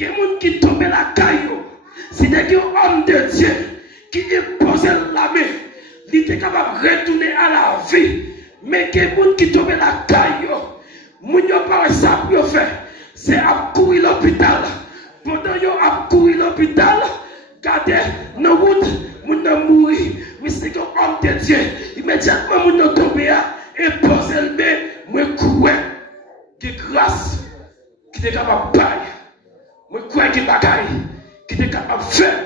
Il y a des gens qui tombent la caille. Si des homme de Dieu qui impose la main, il est capable de retourner à la vie. Mais il y a des gens qui tombent la caille. Moun yo pas ça pour faire. C'est à courir l'hôpital. Pendant yo à courir l'hôpital, gardez nos routes, moun nan mourir. Mais c'est un homme de Dieu. Immédiatement moun nan tombe et pose le main, moi courir. Qui grâce qui est capable de bailler. Moi crois qu'il bagaille qui est capable de faire.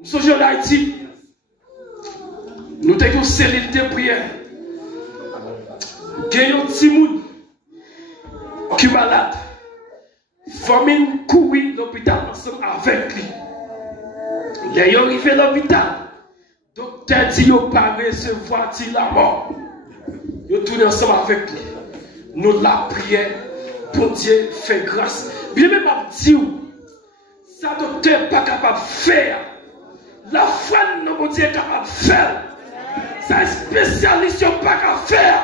Nous sommes en Haïti. Nous avons une cellule de prière. Il y a un petit monde qui est malade. Famille courir l'hôpital ensemble avec lui. Les gens arrivent à l'hôpital. Docteur dit qu'il ne pas recevoir la mort. Ils tournent ensemble avec lui. Nous la prière pour Dieu fait grâce. Bien même à dire, ça docteur n'est pas capable de faire. La foi de notre Dieu est capable de faire. Ça spécialiste n'est pas capable de faire.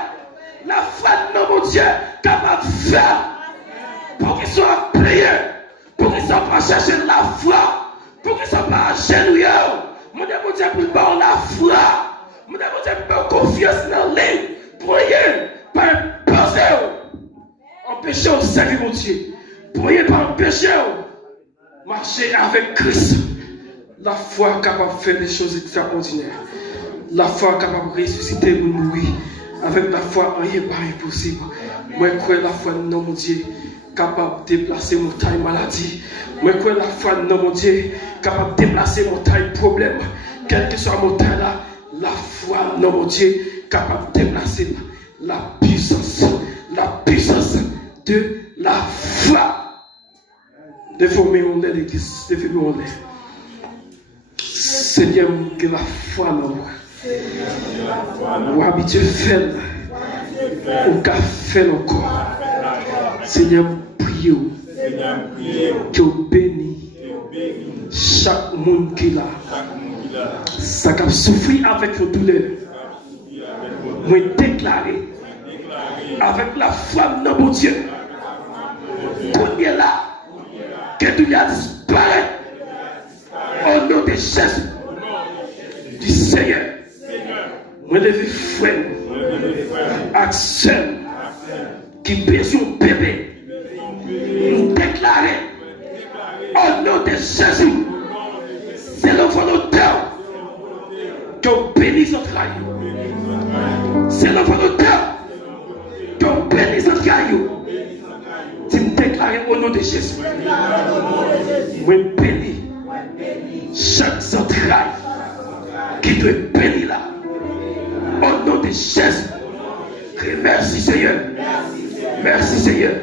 La foi de notre Dieu est capable de faire. Pour qu'ils soient priés, pour qu'ils ne soient pas chercher la foi, pour qu'ils ne soient pas agenouillés. Mon Dieu pour avoir la foi. Mon Dieu pour avoir confiance dans lui. Priez, pas imposer. Empêcher au servir mon Dieu. Priez pas empêcher. Marcher avec Christ. La foi capable de faire des choses extraordinaires. La foi capable de ressusciter nous mourir. Avec la foi, rien n'est pas impossible. Moi, je crois la foi non mon Dieu capable de déplacer mon taille maladie. Moi, je crois la foi non mon Dieu capable de déplacer mon taille problème. Quel que soit mon taille là, la foi non mon Dieu capable de déplacer la puissance de la foi. Déformer mon aile, l'église, déformer mon aile. Seigneur, que la foi dans moi. Ou habitué faire, ou qu'a fait encore. Seigneur, priez que vous bénisse chaque monde qui l'a. Ça qui souffrir avec vos douleurs. Moi déclarer avec la foi dans mon Dieu. Qu'on est là, que tout a disparu. Au nom de Jésus, du Seigneur. Moi lever frère, action qui besoin de bébé. Déclarer au nom de Jésus. C'est le volontaire que bénisse notre caillou. C'est le volontaire que bénisse notre caillou. Tu me déclares au nom de Jésus. Moi bénis chaque entraille qui doit bénir là. Au nom de Jésus. Merci Seigneur. Merci Seigneur.